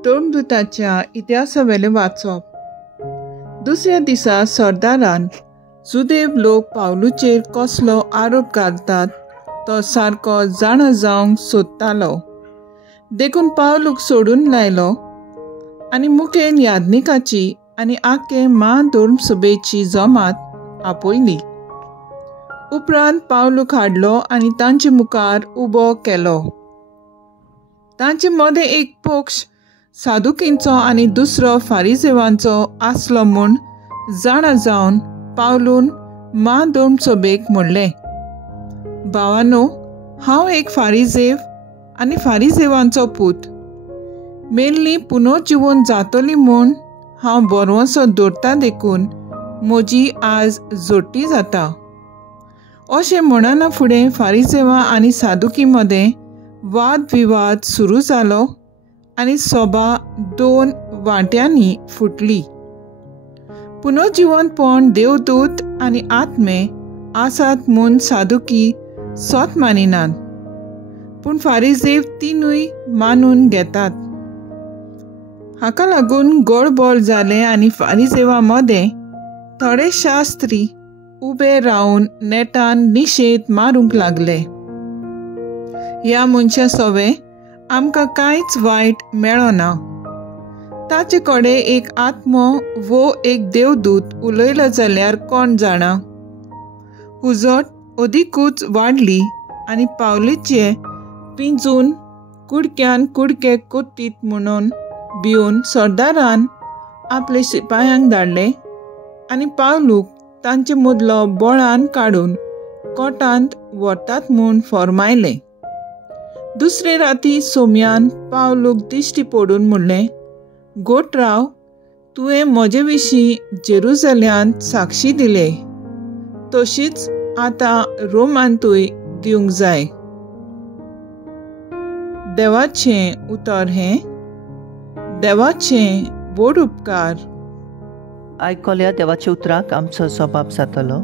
स्टोर्मदूताच्या इतिहासावेले वाचप। दुसऱ्या दिसा सरदारान जुदेव लोक पावलूचेर कसलो आरोप घालतात तो सारको जाणा जावंक सोदतालो। देखून पावलूक सोडून लायलो आनी मुखेल यादनिकाची आनी आख्खे महाधर्मसभेची जमात आपयली। उपरांत पावलूक हाडलो आनी तांचे मुखार उबो केलो। तांचे मदें एक पक्ष सादुकींचो आनी दुसरो फारिसेवांचो आसलो म्हूण जाणा जावन पावलून महाधर्मसभेक म्हणलें, भावांनो, हांव एक फारिसेव आनी फारिसेवांचो पूत। मेल्लीं पुनर्जीवन जातली म्हूण हांव बरवंसो दवरतां देखून म्हजी आज जोडटी जाता। अशें म्हणना फुडें फारिसेवां आनी सादुकी मदें वाद विवाद सुरू जालो आनी सभा 2 वांट्यांनी फुटली। पुनर्जीवनपण देवदूत आनी आत्मे आसात म्हूण सादुकी सोत मानिनात, पूण फारिसेव तिनूय मानून घेतात। हाका लागून गडबड जालें आनी फारिसेवां मदें थोडे शास्त्री उबे रावन नेटान निशेध मारूंक लागले। ह्या मनशा सवे आमकां कांयच वायट मेळना। ताचे कडेन एक आत्मो वो एक देवदूत उलयलो जाल्यार कोण जाणा। उजट अदीकूच वाडली आनी पावलीचे पिंजून कुडक्यान कुडके कोत्तीत म्हणून भिवन सरदारान आपले शिपायांक धाडले आनी पावलूक तांचे मदलो बळान काडून कोर्टांत व्हरतात म्हूण फर्मायलें। दुसरे राती सोमयान पावलूक दिश्टी पडून म्हणलें, गोठ राव, तुवें म्हजे विशीं जेरुसलेमांत साक्षी दिले, तशीच आतां रोमांतूय दिवंक जाय। देवाचें उतर हें, देवाचें व्हड उपकार। आयकल्या देवाच्या उतराक आमचो जबाब जातलो,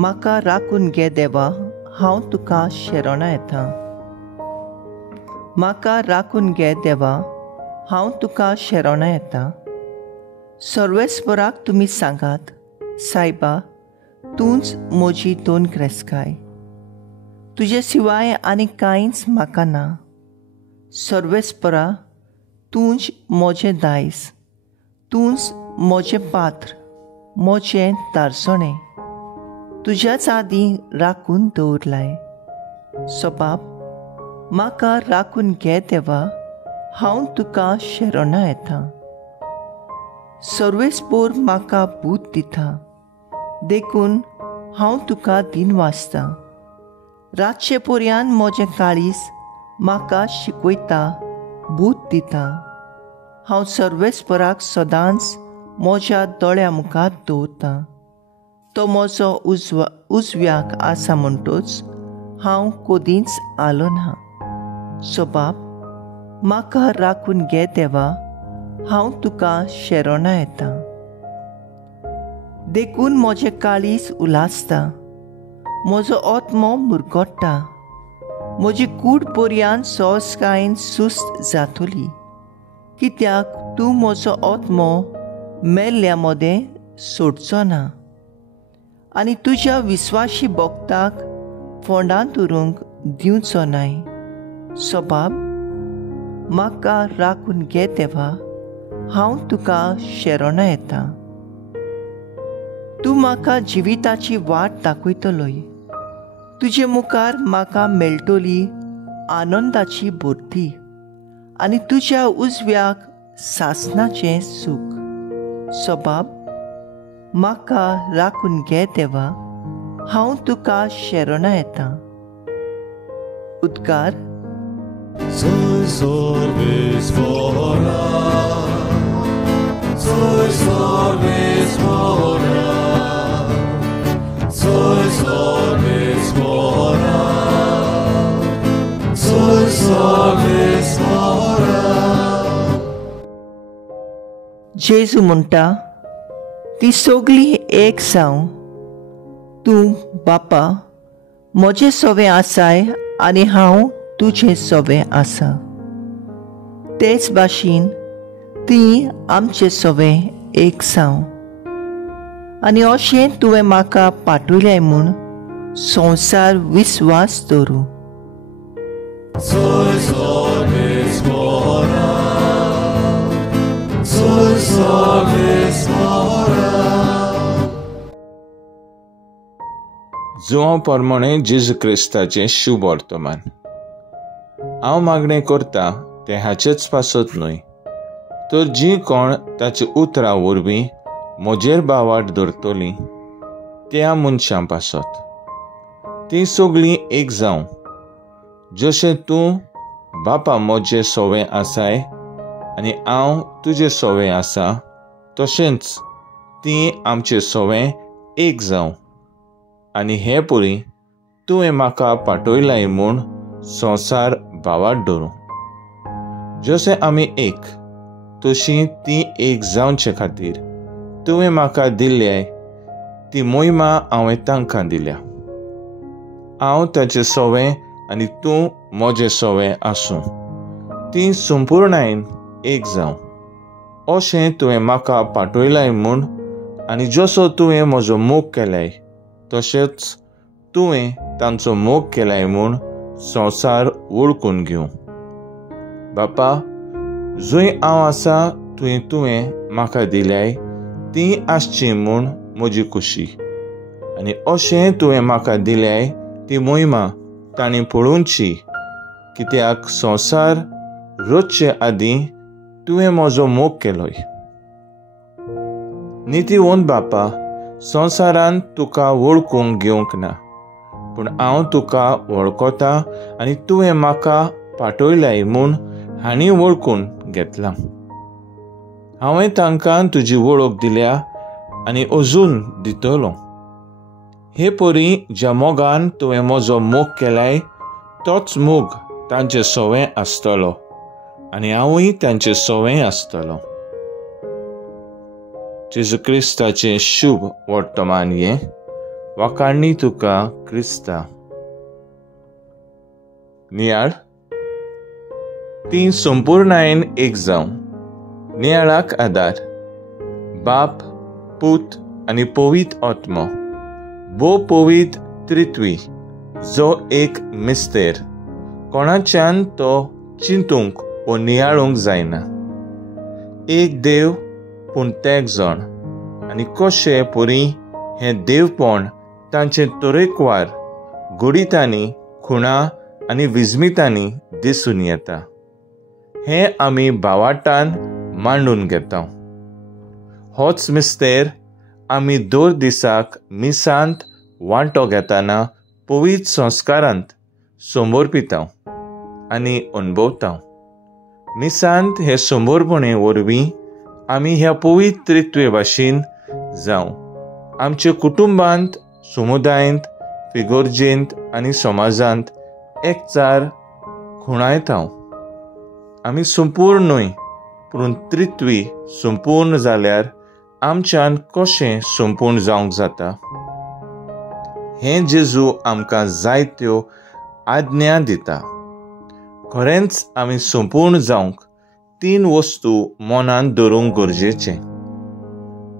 म्हाका राखून घे देवा, हांव तुका शेरोना येतां। म्हाका राखून घे देवा, हांव तुका शेरोना येतां। सर्वेस्पराक तुमी सांगात, सायबा, तूंच म्हजी 2 क्रेस्काय। तुजे शिवाय आनी कांयच म्हाका ना। सर्वेस्परा, तूंच म्हजें दायज, तूंच म्हजें पात्र, म्हजें तारसणें, तुज्याच आदीं राखून दवरलाय। सोबाब, म्हाका राखून घे देवा, हांव तुका शेरोना येतां। सर्वेस्पोर म्हाका बूत दिता, देखून हांव तुका दिन वाचतां। रातचे पर्यान म्हजें काळीज म्हाका शिकयता, बूत दिता। हांव सर्वेस्पराक सदांच म्हज्या दोळ्या मुखार दवरतां। तो म्हजो उजव्याक आसा म्हणटूच हांव कोदींच आलो ना। सोबाब, म्हाका राखून घे देवा, हांव तुका शेरोना येतां। देखून म्हजें काळीज उलासता, म्हजो आत्मो मुरगोडटा। म्हजी कूड पर्यान सोंसकायेन सुस्त जातली, कित्याक तूं म्हजो आत्मो मेल्ल्या मदें सोडचो ना आनी तुज्या विस्वाशी भक्ताक फोंडांत उरूंक दिवचो नाय। सोबाब, म्हाका राखून घे देवा, हांव तुका शेरोना येतां। तूं म्हाका जिविताची वाट दाखयतलोय, तुजे मुखार म्हाका मेळटली आनंदाची भरती आनी तुज्या उजव्याक सासणाचें सूख। सोबाब, म्हाका राखून घे देवा, हांव तुका शेरोना येतां। उद्गार। Soy sorvesvora, soy sorvesvora, soy sorvesvora, soy sorvesvora. जेजू म्हणटा, ती सगळी एक जावं। तूं बापा म्हजें सवें आसाय आनी हांव तुजें सवें आसा। तेच भाशेन ती आमचे सवे एक जावं. आनी अशें तुवें म्हाका पाठयलें म्हूण संवसार विस्वास दवरूं. जुवां पोरमोणें जेजू क्रिस्ताचें शुभ वर्तमान. हांव मागणें करतां तें हाचेच पासत न्हय, तर जीं कोण ताच्या उतरां वरवीं म्हजेर बावाट धरतलीं त्या मनशां पासत. तीं सगळीं एक जावं. जशें तूं बापा म्हजें सोवें आसाय आनी हांव तुजें सोवें आसा, तशेंच तीं आमचें सोवें एक जावं. आनी हे परी तुवें म्हाका पाठयलाय म्हूण संवसार बावाट धरूं. जशें आमी एक, तशीं तीं एक जावचे खातीर तुवें म्हाका दिल्ल्याय ती मोहिमा हांवें तांकां दिल्या. हांव ताचें सोवें आनी तूं म्हजें सोवें आसूं. तीं संपूर्णायेन एक जावं. अशें तुवें म्हाका पाठयलाय म्हूण आनी जसो तुवें म्हजो मोग केलाय तशेंच तुवें तांचो मोग केलाय म्हूण संवसार वळखून घेवं. बापा, जंय हांव आसा थंय तुवें म्हाका दिल्याय तीं आसची म्हूण म्हजी खुशी. आनी अशें तुवें म्हाका दिल्याय ती मोहिमा तांणी पळोवची, कित्याक संवसार रचचे आदीं तुवें म्हजो मोग केलोय. नितीवंत बापा, संवसारान तुका वळखूंक घेवंक ना, पूण हांव तुका वळखतां आनी तुवें म्हाका पाठयलाय म्हूण हांणी वळखून घेतलां. हांवें तांकां तुजी वळख दिल्या आनी अजून दितलों. हे परी ज्या मोगान तुवें म्हजो मोग केलाय तोच मोग तांचें सोवें आसतलो आनी हांवूय तांचें सोवें आसतलों. जेजू क्रिस्ताचें शुभ वर्तमान हें. वाखाणणी तुका क्रिस्ता. नियाळ. तीं संपूर्णायेन एक जावं. नियाळाक आदार. बाप, पूत आनी पवित्र आत्मो, भोव पवित्र त्रित्वी, जो एक मिस्तेर. कोणाच्यान तो चिंतूंक वा नियाळूंक जायना. एक देव पूण तेग जण. आनी कशें परी हें देवपण तांचे तरेकवार घुडितांनी, खुणां आनी विजमितांनी दिसून येता. हें आमी बावाटान मांडून घेता. होच मिस्तेर आमी दर दिसाक मिसांत वांटो घेतना पवित्र संस्कारांत समर्पिता आनी अणभवता. मिसांत हे समर्पणे वरवीं आमी ह्या पवित्र त्रित्वे भाशेन जावं आमच्या कुटुंबांत, समुदायांत, फिगोर्जेंत आनी समाजांत एकचार खुणायता. आमी संपूर्ण न्हय, पूण त्रित्वी संपूर्ण जाल्यार आमच्यान कशें संपूर्ण जावंक जाता. हें जेजू आमकां जायत्यो आज्ञा दिता. खरेंच आमी संपूर्ण जावंक 3 वस्तू मनांत दवरूंक गरजेचें.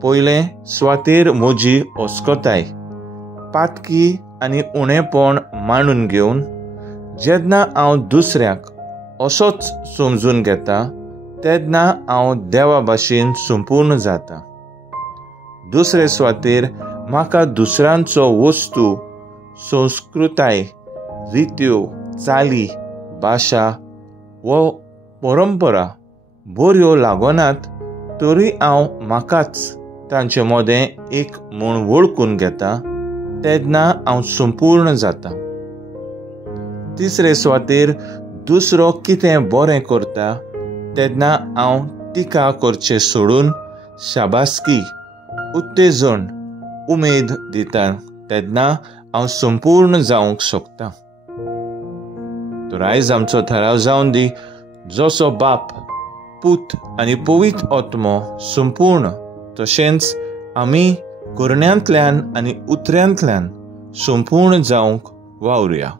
पयलें, स्वातेर म्हजी अस्कोताय, पातकी आनी उणेपण मांडून घेवन जेन्ना हांव दुसऱ्याक असोच समजून घेता तेन्ना हांव देवा भाशेन संपूर्ण जाता. दुसरे सुवातेर म्हाका दुसऱ्यांचो वस्तू, संस्कृताय, रित्यो, चाली, भाशा व परंपरा बऱ्यो लागनात तरी हांव म्हाकाच तांचे मोदें एक म्हूण वळखून घेता तेन्ना हांव संपूर्ण जाता. तिसरे सुवातेर दुसरो कितें बरें करता तेन्ना हांव टिका करचें सोडून शाबासकी, उत्तेजन, उमेद दिता तेन्ना हांव संपूर्ण जावंक शकता. तर आयज आमचो थाराव जावन दी, जसो बाप, पूत आनी पवित्र आत्मो संपूर्ण, तशेंच आमी करण्यांतल्यान आनी उतऱ्यांतल्यान संपूर्ण जावंक वावुरया.